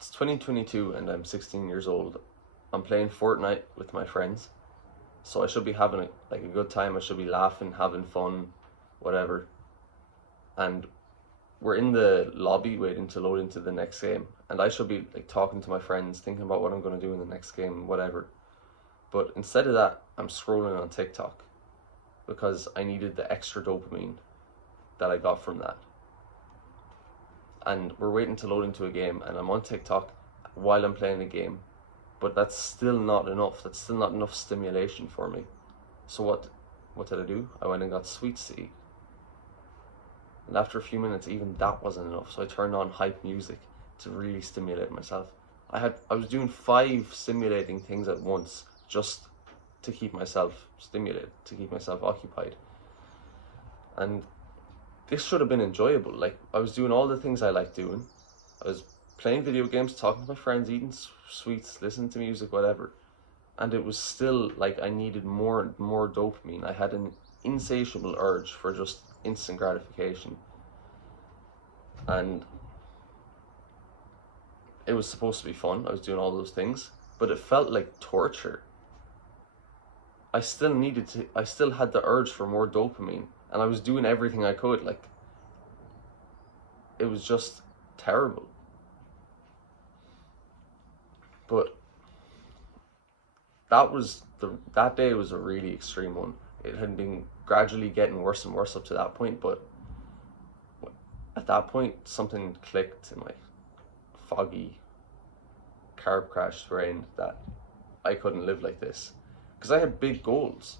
It's 2022 and I'm 16 years old. I'm playing Fortnite with my friends, so I should be having a good time. I should be laughing, having fun, whatever. And we're in the lobby waiting to load into the next game, and I should be like talking to my friends, thinking about what I'm gonna do in the next game, whatever. But instead of that, I'm scrolling on TikTok because I needed the extra dopamine that I got from that. And we're waiting to load into a game, and I'm on TikTok while I'm playing the game, but that's still not enough. That's still not enough stimulation for me. So what did I do? I went and got sweets to eat. And after a few minutes, even that wasn't enough. So I turned on hype music to really stimulate myself. I was doing 5 stimulating things at once just to keep myself stimulated, to keep myself occupied. And this should have been enjoyable. Like, I was doing all the things I like doing. I was playing video games, talking to my friends, eating sweets, listening to music, whatever. And it was still like I needed more and more dopamine. I had an insatiable urge for just instant gratification. And it was supposed to be fun. I was doing all those things, but it felt like torture. I still had the urge for more dopamine, and I was doing everything I could. Like, it was just terrible. But that day was a really extreme one. It had been gradually getting worse and worse up to that point, but at that point something clicked in my foggy, carb crashed brain that I couldn't live like this. Because I had big goals.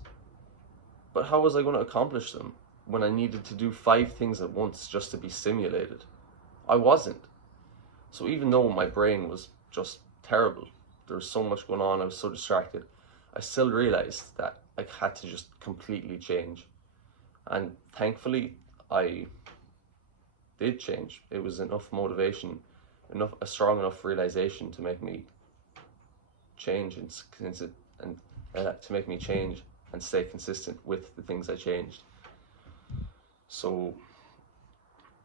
But how was I going to accomplish them when I needed to do 5 things at once just to be stimulated? I wasn't. So even though my brain was just terrible, there was so much going on, I was so distracted, I still realized that I had to just completely change. And thankfully, I did change. It was enough motivation, a strong enough realization to make me change to make me change and stay consistent with the things I changed. So,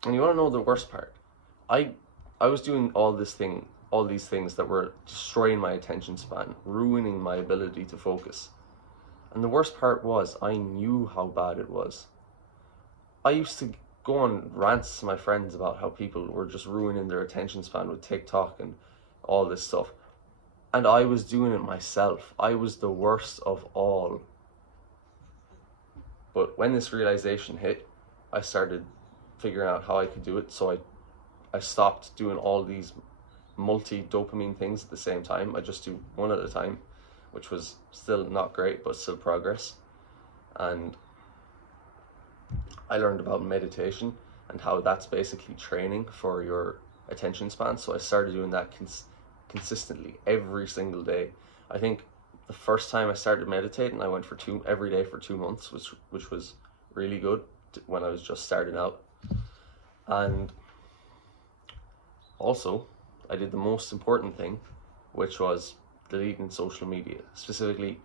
and you want to know the worst part? I I was doing all these things that were destroying my attention span, ruining my ability to focus. And the worst part was I knew how bad it was. I used to go on rants to my friends about how people were just ruining their attention span with TikTok and all this stuff. And I was doing it myself. I was the worst of all. But when this realization hit, I started figuring out how I could do it. So I stopped doing all these multi dopamine things at the same time. I just do one at a time, which was still not great, but still progress. And I learned about meditation and how that's basically training for your attention span. So I started doing that consistently every single day. I think the first time I started meditating, I went for every day for 2 months, which was really good when I was just starting out. And also, I did the most important thing, which was deleting social media, specifically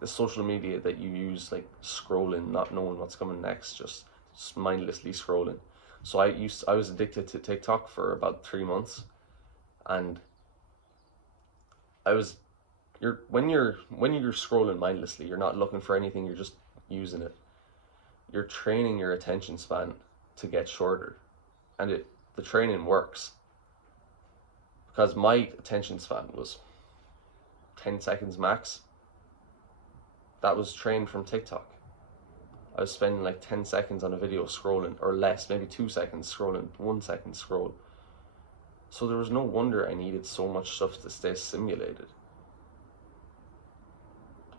the social media that you use, like scrolling, not knowing what's coming next, just mindlessly scrolling. So I was addicted to TikTok for about 3 months, and I was when you're scrolling mindlessly, you're not looking for anything, you're just using it. You're training your attention span to get shorter, and the training works because my attention span was 10 seconds max. That was trained from TikTok. I was spending like 10 seconds on a video scrolling, or less, maybe 2 seconds scrolling, 1 second scroll. So there was no wonder I needed so much stuff to stay stimulated.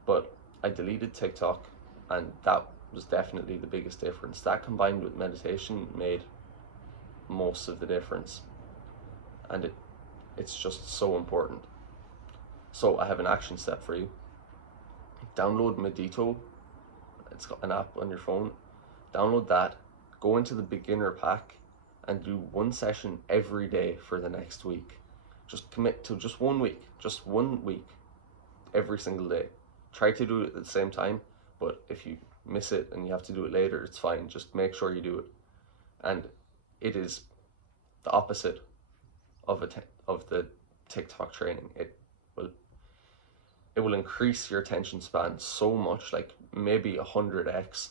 But I deleted TikTok, and that was definitely the biggest difference. That combined with meditation made most of the difference. And it's just so important. So I have an action step for you. Download Medito. It's got an app on your phone. Download that, go into the beginner pack, and do 1 session every day for the next week. Just commit to just 1 week, every single day. Try to do it at the same time, but if you miss it and you have to do it later, it's fine. Just make sure you do it. And it is the opposite of the TikTok training. Will it will increase your attention span so much, like maybe 100x.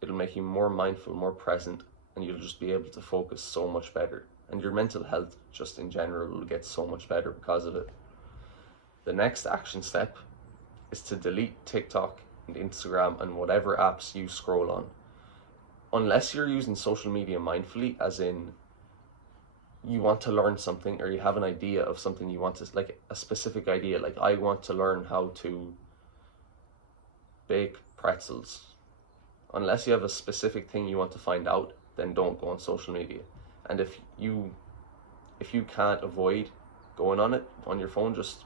It'll make you more mindful, more present, and you'll just be able to focus so much better. And your mental health just in general will get so much better because of it. The next action step is to delete TikTok and Instagram and whatever apps you scroll on. Unless you're using social media mindfully, as in you want to learn something or you have an idea of something you want to, like a specific idea, like I want to learn how to bake pretzels. Unless you have a specific thing you want to find out, then don't go on social media. And if you can't avoid going on it on your phone just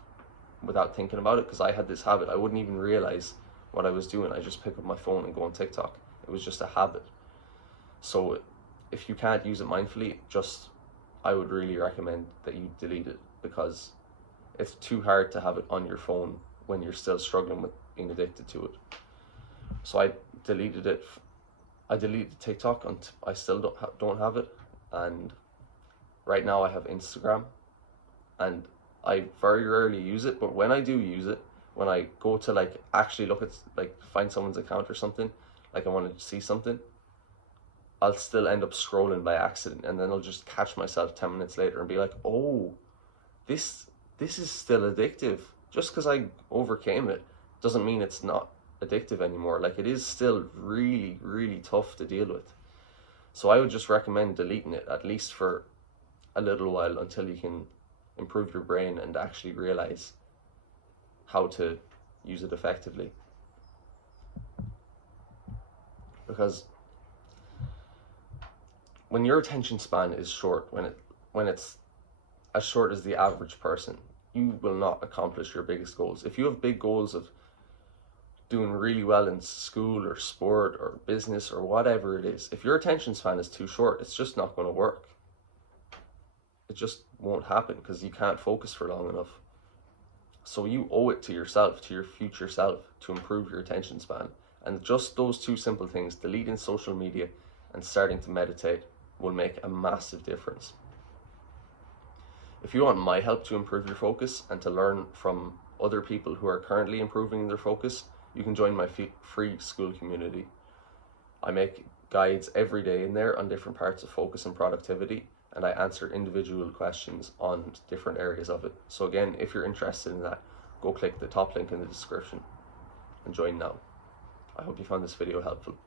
without thinking about it, because I had this habit, I wouldn't even realize what I was doing. I just pick up my phone and go on TikTok. It was just a habit. So if you can't use it mindfully, I would really recommend that you delete it, because it's too hard to have it on your phone when you're still struggling with being addicted to it. So I deleted it. I deleted TikTok and I still don't have it. And right now I have Instagram, and I very rarely use it, but when I do use it, when I go to like actually look at, like find someone's account or something, like I want to see something, I'll still end up scrolling by accident, and then I'll just catch myself 10 minutes later and be like, oh, this is still addictive. Just because I overcame it doesn't mean it's not addictive anymore. Like, it is still really, really tough to deal with. So I would just recommend deleting it, at least for a little while, until you can improve your brain and actually realize how to use it effectively. Because when your attention span is short, when it's as short as the average person, you will not accomplish your biggest goals. If you have big goals of doing really well in school or sport or business or whatever it is, if your attention span is too short, it's just not going to work. It just won't happen because you can't focus for long enough. So you owe it to yourself, to your future self, to improve your attention span. And just those two simple things, deleting social media and starting to meditate, will make a massive difference. If you want my help to improve your focus and to learn from other people who are currently improving their focus, you can join my free Skool community. I make guides every day in there on different parts of focus and productivity, and I answer individual questions on different areas of it. So again, if you're interested in that, go click the top link in the description and join now. I hope you found this video helpful.